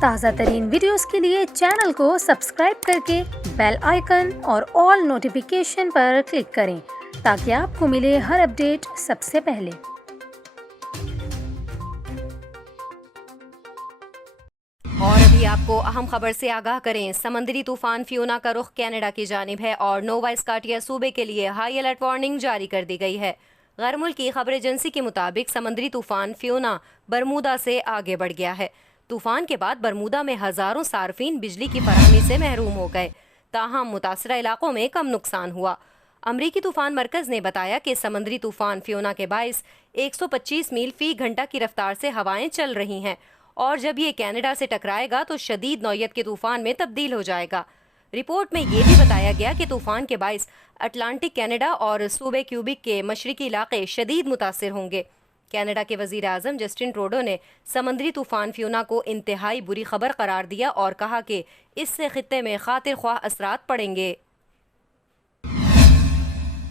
تازہ ترین ویڈیوز کے لیے چینل کو سبسکرائب کر کے بیل آئیکن اور آل نوٹیفیکیشن پر کلک کریں تاکہ آپ کو ملے ہر اپڈیٹ سب سے پہلے۔ اور ابھی آپ کو اہم خبر سے آگاہ کریں، سمندری طوفان فیونا کا رخ کینیڈا کی جانب ہے اور نووا اسکاٹیا صوبے کے لیے ہائی الرٹ وارننگ جاری کر دی گئی ہے۔ غیر ملکی خبر ایجنسی کے مطابق سمندری طوفان فیونا برمودا سے آگے بڑھ گیا ہے۔ طوفان کے بعد برمودا میں ہزاروں صارفین بجلی کی فراہمی سے محروم ہو گئے، تاہم متاثرہ علاقوں میں کم نقصان ہوا۔ امریکی طوفان مرکز نے بتایا کہ سمندری طوفان فیونا کے باعث 125 میل فی گھنٹہ کی رفتار سے ہوائیں چل رہی ہیں اور جب یہ کینیڈا سے ٹکرائے گا تو شدید نوعیت کے طوفان میں تبدیل ہو جائے گا۔ رپورٹ میں یہ بھی بتایا گیا کہ طوفان کے باعث اٹلانٹک کینیڈا اور صوبے کیوبک کے مشرقی علاقے شدید متاثر ہوں گے۔ کینیڈا کے وزیر اعظم جسٹن ٹروڈو نے سمندری طوفان فیونا کو انتہائی بری خبر قرار دیا اور کہا کہ اس سے خطے میں خاطر خواہ اثرات پڑیں گے۔